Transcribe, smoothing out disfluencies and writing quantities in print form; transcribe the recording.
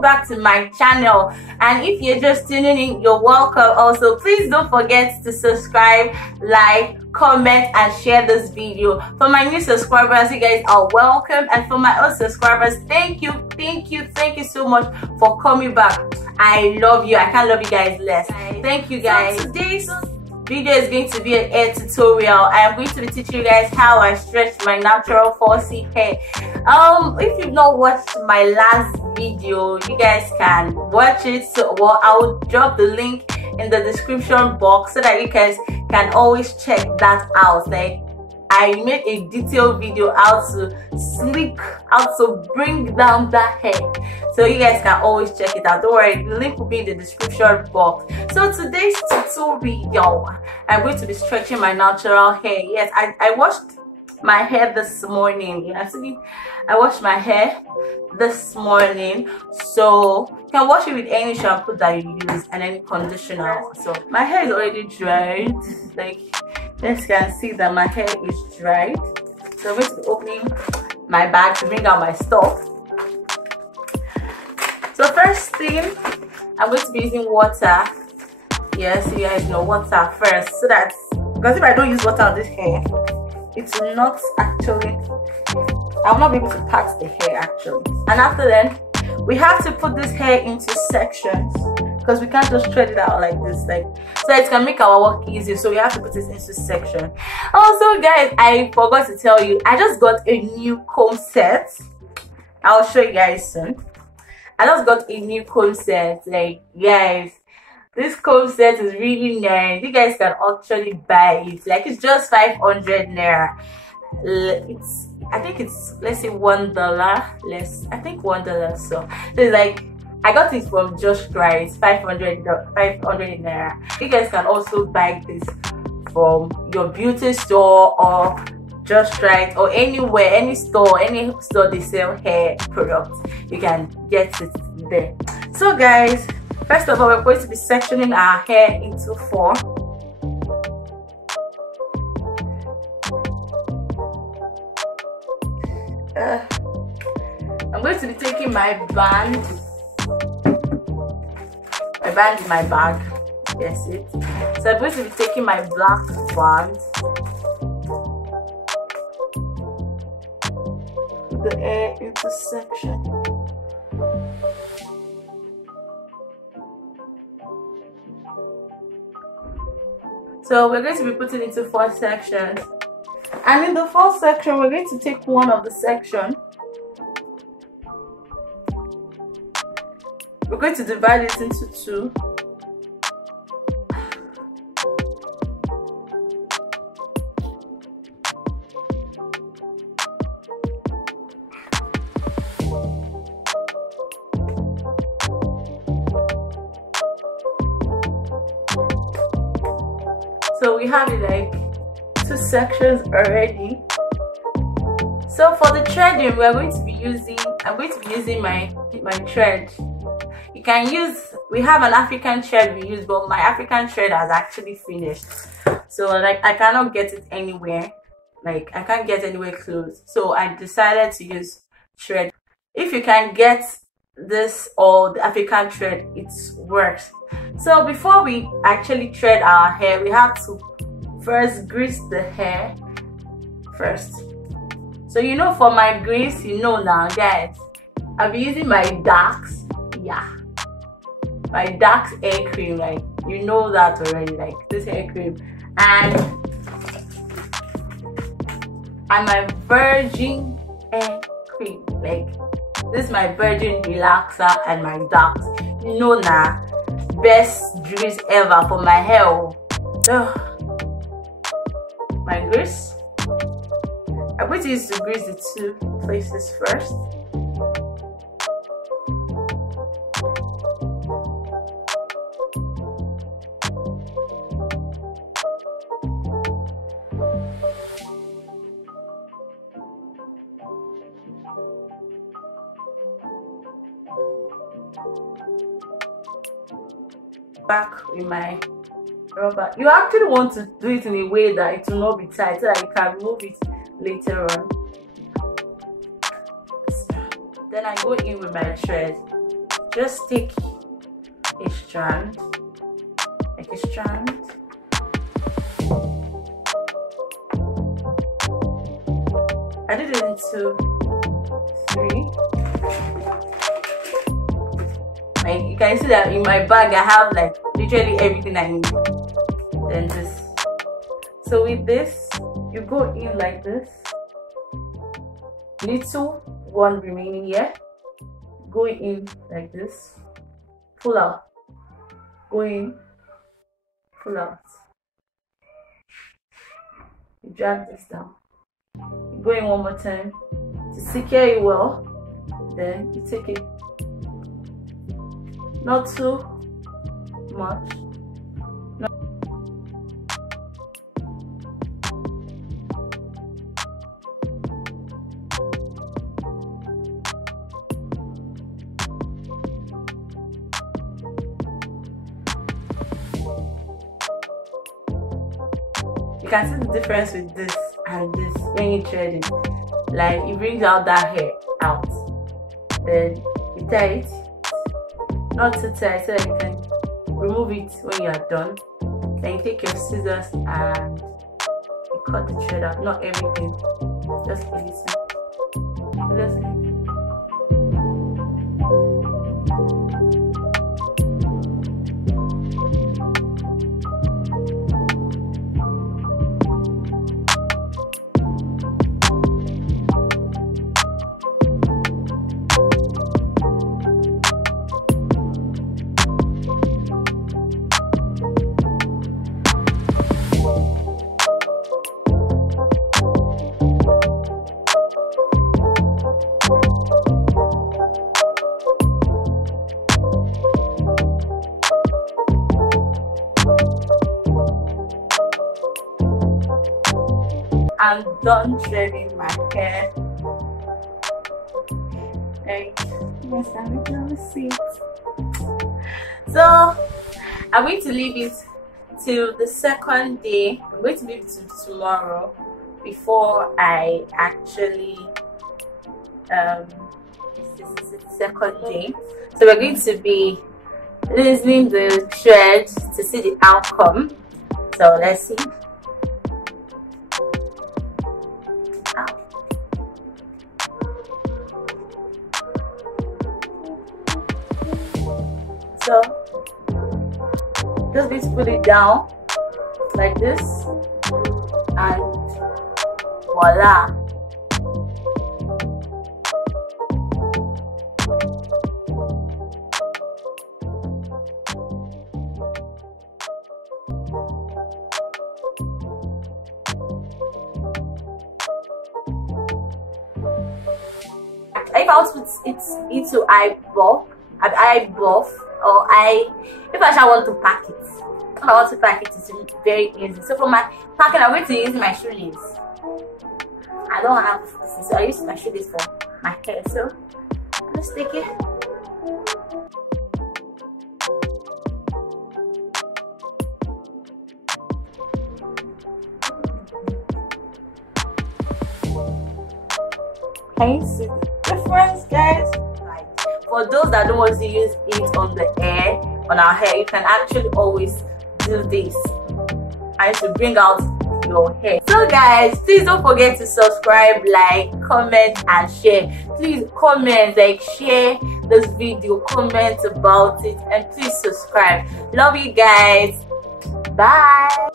welcome back to my channel. And if you're just tuning in, you're welcome also. Please don't forget to subscribe, like, comment and share this video. For my new subscribers, you guys are welcome, and for my old subscribers, thank you so much for coming back. I love you. I can't love you guys less. Thank you guys. So today's video is going to be an hair tutorial. I am going to be teaching you guys how I stretch my natural 4C hair. If you've not watched my last video, you guys can watch it. So I will drop the link in the description box so that you guys can always check that out. Like, I made a detailed video how to how to bring down that hair, so you guys can always check it out. Don't worry, the link will be in the description box. So today's tutorial, I'm going to be stretching my natural hair. Yes, I washed my hair this morning. You know, I washed my hair this morning, so you can wash it with any shampoo that you use and any conditioner. So my hair is already dried. Like, you can see that my hair is dried. So I'm going to be opening my bag to bring out my stuff. So first thing, I'm going to be using water. Yes, you guys know, water first, so that, because if I don't use water on this hair, it will not actually, I will not be able to part the hair actually. And after then, we have to put this hair into sections, because we can't just thread it out like this, like, so it can make our work easier. So we have to put this into section. Also guys, I forgot to tell you, I just got a new comb set. I'll show you guys soon. I just got a new comb set. Like, guys, this comb set is really nice. You guys can actually buy it. Like, it's just 500 naira. I think it's, let's say $1 less. I think $1. So it's like, I got it from Just Right, 500 naira. You guys can also buy this from your beauty store or Just Right, or anywhere, any store they sell hair products. You can get it there. So guys, first of all, we're going to be sectioning our hair into 4. I'm going to be taking my band in my bag. Yes, it. So I'm going to be taking my black band, the hair into section. So we're going to be putting into 4 sections, and in the 4th section, we're going to take one of the section. We're going to divide it into 2. So we have it like 2 sections already. So for the threading, we are going to be using, I'm going to be using my thread. You can use, we have an African thread we use, but my African thread has actually finished. So like, I cannot get it anywhere. Like, I can't get anywhere close. So I decided to use thread. If you can get this or the African thread, it works. So before we actually thread our hair, we have to first grease the hair first. So you know, for my grease, you know now guys, I'll be using my Dax, my Dax hair cream. Like, you know that already, like this hair cream, and my virgin hair cream. Like, this is my virgin relaxer and my Dax. You know now, best grease ever for my hair. My grease, I'm going to use to grease the 2 places first. Back with my rubber. You actually want to do it in a way that it will not be tight, so that you can remove it later on. Then I go in with my thread. just take a strand, like a strand. I did it into 3. Like you can see that in my bag I have like literally everything I need. Then this. So with this, you go in like this. Little one remaining here. Go in like this. Pull out. Go in. Pull out. You drag this down. You go in one more time to secure it well. Then you take it. Not too much. You can see the difference with this and this when you thread it. Like it brings out that hair out. Then you tie it. Not too tight so that you can remove it when you are done. Then you take your scissors and you cut the thread out. Not everything, just a little. Just a little. I'm done threading my hair. And yes, I'm gonna see it. So I'm going to leave it till the second day. I'm going to leave it till tomorrow before I actually this is the second day. So we're going to be loosening the threads to see the outcome. So let's see. So just going to put it down like this and voila. If I want to put it into eye buff, or if I want to pack it, if I want to pack it, it's very easy. So for my packing, I'm going to use my shoelace. I don't have this, so I use my shoelace for my hair. So let's take it. Can you see the difference, guys? Like, for those that don't want to use it on the hair, on our hair, you can actually always do this and to bring out your hair. So guys, please don't forget to subscribe, like, comment and share. Please comment, like, share this video, comment about it, and please subscribe. Love you guys. Bye.